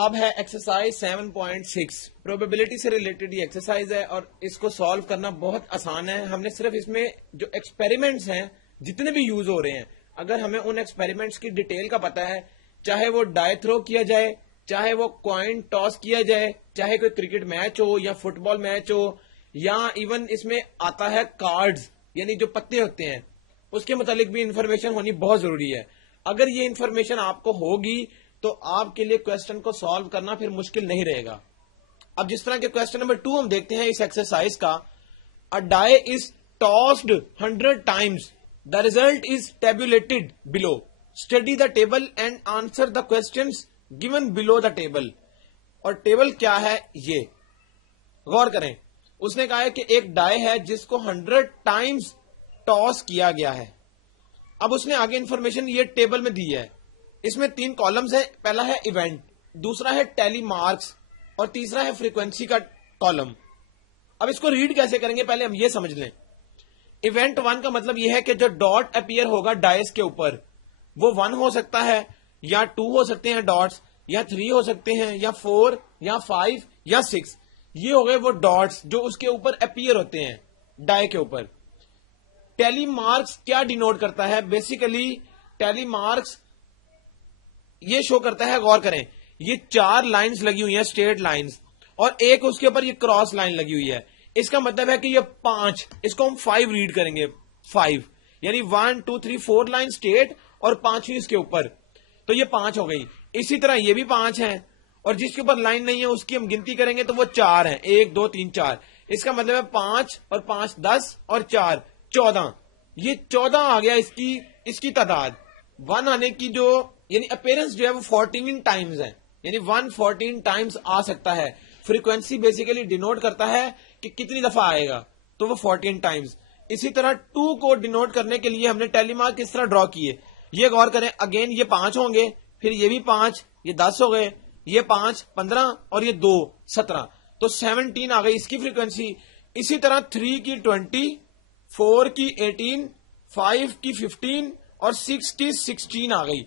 اب ہے exercise 7.6 probability سے ریلیٹڈ یہ ایکسرسائز ہے اور اس کو سالو کرنا بہت آسان ہے. ہم نے صرف اس میں جو ایکسپیریمنٹس ہیں جتنے بھی یوز ہو رہے ہیں اگر ہمیں ان ایکسپیریمنٹس کی ڈیٹیل کا پتا ہے, چاہے وہ ڈائی تھرو کیا جائے, چاہے وہ کوائن ٹاس کیا جائے, چاہے کوئی کرکٹ میچ ہو یا فٹ بال میچ ہو, یا ایون اس میں آتا ہے کارڈز یعنی جو پتے ہوتے ہیں اس کے متعلق بھی انفارمیشن ہونی بہت ضروری ہے. اگر یہ انفارمیشن آپ کو ہوگی تو آپ کے لیے کوسچن کو سالو کرنا پھر مشکل نہیں رہے گا. اب جس طرح کے کوسچن نمبر 2 ہم دیکھتے ہیں اس ایکسرسائز کا. A die is tossed 100 times. The result is tabulated below. Study the table and answer the questions given below the table. اور ٹیبل کیا ہے یہ غور کریں. اس نے کہا ہے کہ ایک ڈائی ہے جس کو 100 ٹائمز ٹاس کیا گیا ہے. اب اس نے آگے انفارمیشن یہ ٹیبل میں دی ہے. اس میں 3 کالمز ہیں. پہلا ہے ایونٹ, دوسرا ہے ٹیلی مارکس اور تیسرا ہے فریکوینسی کا کالم. اب اس کو ریڈ کیسے کریں گے پہلے ہم یہ سمجھ لیں. ایونٹ 1 کا مطلب یہ ہے کہ جو ڈاٹ اپیئر ہوگا ڈائس کے اوپر وہ 1 ہو سکتا ہے یا 2 ہو سکتے ہیں ڈاٹس, یا 3 ہو سکتے ہیں, یا 4 یا 5 یا 6. یہ ہو گئے وہ ڈاٹس جو اس کے اوپر اپیئر ہوتے ہیں ڈائی کے اوپر. ٹیلی مارکس کیا ڈینوٹ کرتا ہے؟ بیسیکلی ٹیلی مارکس یہ شو کرتا ہے, غور کریں, یہ 4 لائنز لگی ہوئی ہیں اسٹریٹ لائنز اور ایک اس کے اوپر یہ کراس لائن لگی ہوئی ہے. اس کا مطلب ہے کہ یہ 5, اس کو ہم 5 ریڈ کریں گے. 5 یعنی 1 2 3 4 لائن اسٹریٹ اور 5 اس کے اوپر, تو یہ 5 ہو گئی. اسی طرح یہ بھی 5 ہیں اور جس کے اوپر لائن نہیں ہے اس کی ہم گنتی کریں گے تو وہ 4 ہیں. 1 2 3 4. اس کا مطلب ہے 5 اور 5 10 اور 4 14. یہ 14 آ گیا اس کی تعداد. 1 آنے کی جو یعنی اپیرنس جو ہے وہ 14 ٹائمز ہے, یعنی 1 14 ٹائمز آ سکتا ہے. فریکوینسی بیسیکلی ڈینوٹ کرتا ہے کہ کتنی دفعہ آئے گا, تو وہ 14 ٹائمز. اسی طرح 2 کو ڈینوٹ کرنے کے لیے ہم نے ٹیلی مارک کس طرح ڈرا کیے یہ غور کریں. اگین یہ 5 ہوں گے, پھر یہ بھی 5, یہ 10 ہو گئے, یہ 5 15 اور یہ 2 17, تو 17 آ گئی اس کی فریکوینسی. اسی طرح 3 کی 20, 4 کی 18, 5 کی 15 اور 6 کی 16 آ گئی.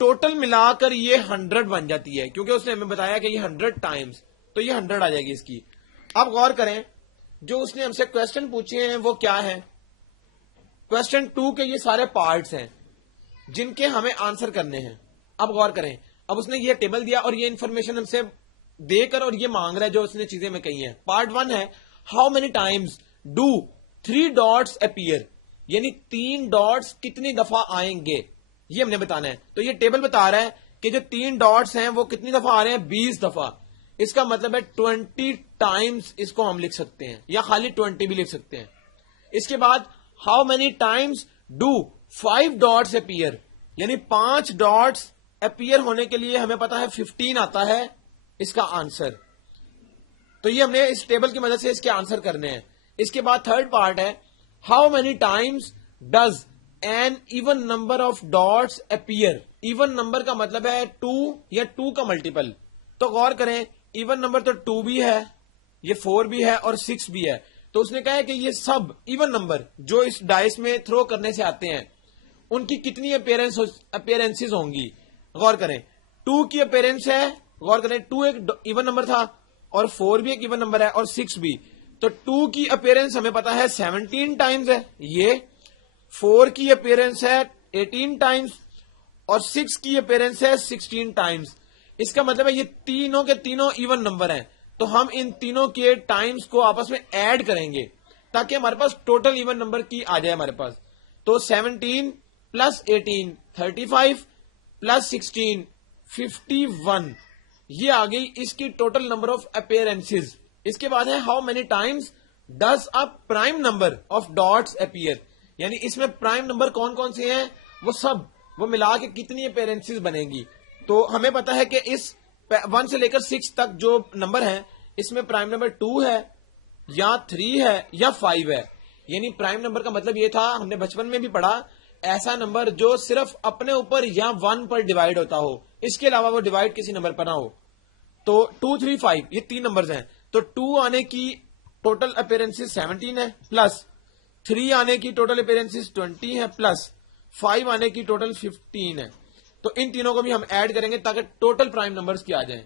ٹوٹل ملا کر یہ 100 بن جاتی ہے کیونکہ اس نے ہمیں بتایا کہ یہ 100 ٹائمز, تو یہ 100 آ جائے گی اس کی. اب غور کریں جو اس نے ہم سے کوسچن پوچھے ہیں وہ کیا ہے. کوسچن 2 کے یہ سارے پارٹس ہیں جن کے ہمیں آنسر کرنے ہیں. اب غور کریں, اب اس نے یہ ٹیبل دیا اور یہ انفارمیشن ہم سے دے کر اور یہ مانگ رہا ہے جو اس نے چیزیں میں کہی ہیں. پارٹ 1 ہے how many Times do 3 dots appear, یعنی 3 ڈاٹس کتنی دفعہ آئیں گے یہ ہم نے بتانا ہے. تو یہ ٹیبل بتا رہا ہے کہ جو 3 ڈاٹس ہیں وہ کتنی دفعہ آ رہے ہیں, 20 دفعہ. اس کا مطلب ہے 20 ٹائمز اس کو ہم لکھ سکتے ہیں یا خالی 20 بھی لکھ سکتے ہیں. اس کے بعد how many Times do 5 dots appear, یعنی 5 ڈاٹس اپیئر ہونے کے لیے ہمیں پتا ہے 15 آتا ہے اس کا آنسر. تو یہ ہم نے اس ٹیبل کی مدد سے اس کے آنسر کرنے ہیں. اس کے بعد تھرڈ پارٹ ہے how many times does an even number of dots appear. Even number کا مطلب ہے 2 یا 2 کا ملٹیپل. تو غور کریں ایون نمبر تو 2 بھی ہے, یہ 4 بھی ہے اور 6 بھی ہے. تو اس نے کہا ہے کہ یہ سب ایون نمبر جو اس ڈائس میں تھرو کرنے سے آتے ہیں ان کی کتنی اپیرنسز ہوں گی. غور کریں 2 کی اپیرنس ہے, غور کریں 2 ایک ایون نمبر تھا اور 4 بھی ایک ایون نمبر ہے اور 6 بھی. تو 2 کی اپیرنس ہمیں پتا ہے 17 ٹائمز ہے, یہ 4 کی اپیرنس ہے 18 ٹائمز اور 6 کی اپیرنس ہے 16 ٹائمز. اس کا مطلب ہے یہ تینوں کے تینوں ایون نمبر ہیں. تو ہم ان تینوں کے ٹائمز کو آپس میں ایڈ کریں گے تاکہ ہمارے پاس ٹوٹل ایون نمبر کی آ جائے ہمارے پاس. تو 17 پلس 18 35 پلس 16 51, یہ آ گئی اس کی ٹوٹل نمبر آف اپیرنسز. اس کے بعد ہے how many times does a prime number of dots appear, یعنی اس میں پرائم نمبر کون کون سے ہیں وہ سب وہ ملا کے کتنی اپیرنسز بنے گی. تو ہمیں پتا ہے کہ اس 1 سے لے کر 6 تک جو نمبر ہیں اس میں پرائم نمبر 2 ہے یا 3 ہے یا 5 ہے. یعنی پرائم نمبر کا مطلب یہ تھا, ہم نے بچپن میں بھی پڑھا, ایسا نمبر جو صرف اپنے اوپر یا 1 پر ڈیوائڈ ہوتا ہو, اس کے علاوہ وہ ڈیوائڈ کسی نمبر پر نہ ہو. تو 2 3 5 یہ 3 نمبرز ہیں. تو 2 آنے کی ٹوٹل اپیرنسز 17 ہے, پلس 3 آنے کی ٹوٹل اپیرنسز 20 ہے, پلس 5 آنے کی ٹوٹل 15 ہے. تو ان تینوں کو بھی ہم ایڈ کریں گے تاکہ ٹوٹل پرائم نمبرز کی آ جائیں.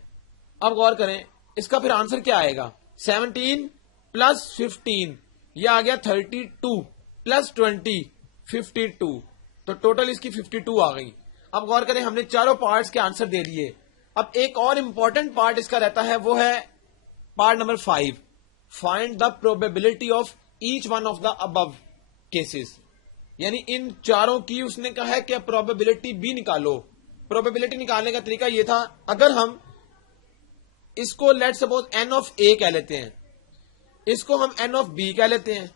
اب غور کریں اس کا پھر آنسر کیا آئے گا. 17 پلس 15 یہ آ گیا 32 پلس 20 52. تو ٹوٹل اس کی 52 آ گئی. اب غور کریں ہم نے چاروں پارٹس کے آنسر دے دیے. اب ایک اور امپورٹنٹ پارٹ اس کا رہتا ہے وہ ہے part number 5. Find the probability of H one of the above cases. یعنی ان چاروں کی اس نے کہا ہے کہ پروبیبلٹی بھی نکالو. پروبیبلٹی نکالنے کا طریقہ یہ تھا اگر ہم اس کو لیٹ سپوز n آف اے کہہ لیتے ہیں, اس کو ہم n آف بی کہہ لیتے ہیں,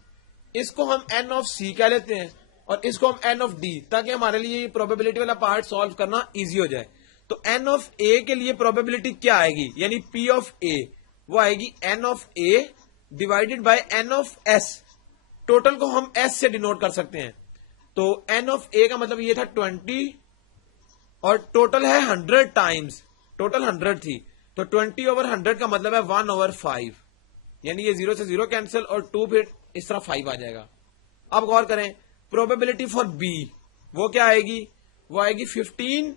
اس کو ہم n آف سی کہہ لیتے ہیں اور اس کو ہم n آف ڈی, تاکہ ہمارے لیے یہ پروبیبلٹی والا پارٹ سالو کرنا ایزی ہو جائے. تو n آف اے کے لیے پروبیبلٹی کیا آئے گی, یعنی p آف اے وہ آئے گی n of A divided by n of S. Total کو ہم s سے ڈینوٹ کر سکتے ہیں. تو n آف اے کا مطلب یہ تھا 20 اور ٹوٹل ہے 100 ٹائمز, ٹوٹل 100 تھی. تو 20 اوور 100 کا مطلب ہے 1 اوور 5, یعنی یہ 0 سے 0 کینسل اور 2 پھر اس طرح 5 آ جائے گا. اب غور کریں پروبیبلٹی فار بی وہ کیا آئے گی, وہ آئے گی 15.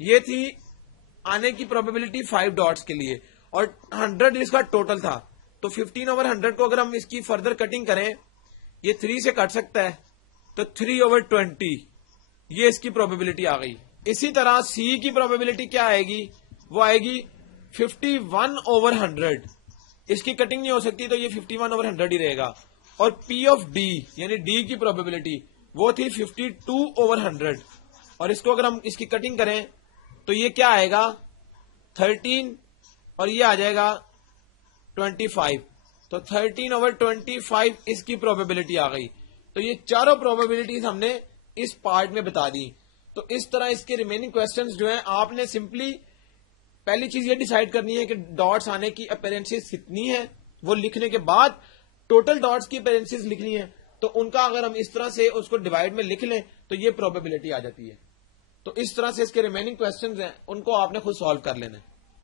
یہ تھی آنے کی پروبیبلٹی 5 ڈاٹس کے لیے اور 100 اس کا ٹوٹل تھا. تو 15 اوور 100 کو اگر ہم اس کی فردر کٹنگ کریں یہ 3 سے کٹ سکتا ہے, تو 3 اوور 20 یہ اس کی پروبیبلٹی آ گئی. اسی طرح سی کی پروبیبلٹی کیا آئے گی, وہ آئے گی 51 اوور 100. اس کی کٹنگ نہیں ہو سکتی تو یہ 51 اوور 100 ہی رہے گا. اور پی آف ڈی یعنی ڈی کی پروبیبلٹی وہ تھی 52 اوور 100 اور اس کو اگر ہم اس کی کٹنگ کریں تو یہ کیا آئے گا 13 اور یہ آ جائے گا 25. تو 13 اوور 25 اس کی پروبیبلٹی آ گئی. تو یہ چاروں پروبیبلٹیز ہم نے اس پارٹ میں بتا دی. تو اس طرح اس کے ریمیننگ کوسچنز جو ہیں آپ نے سمپلی پہلی چیز یہ ڈیسائیڈ کرنی ہے کہ ڈاٹس آنے کی اپیرنسز کتنی ہے, وہ لکھنے کے بعد ٹوٹل ڈاٹس کی اپیرنسز لکھنی ہے. تو ان کا اگر ہم اس طرح سے اس کو ڈیوائڈ میں لکھ لیں تو یہ پروبیبلٹی آ جاتی ہے. تو اس طرح سے اس کے ریمیننگ کوسچنز ہیں ان کو آپ نے خود سالو کر لینا ہے.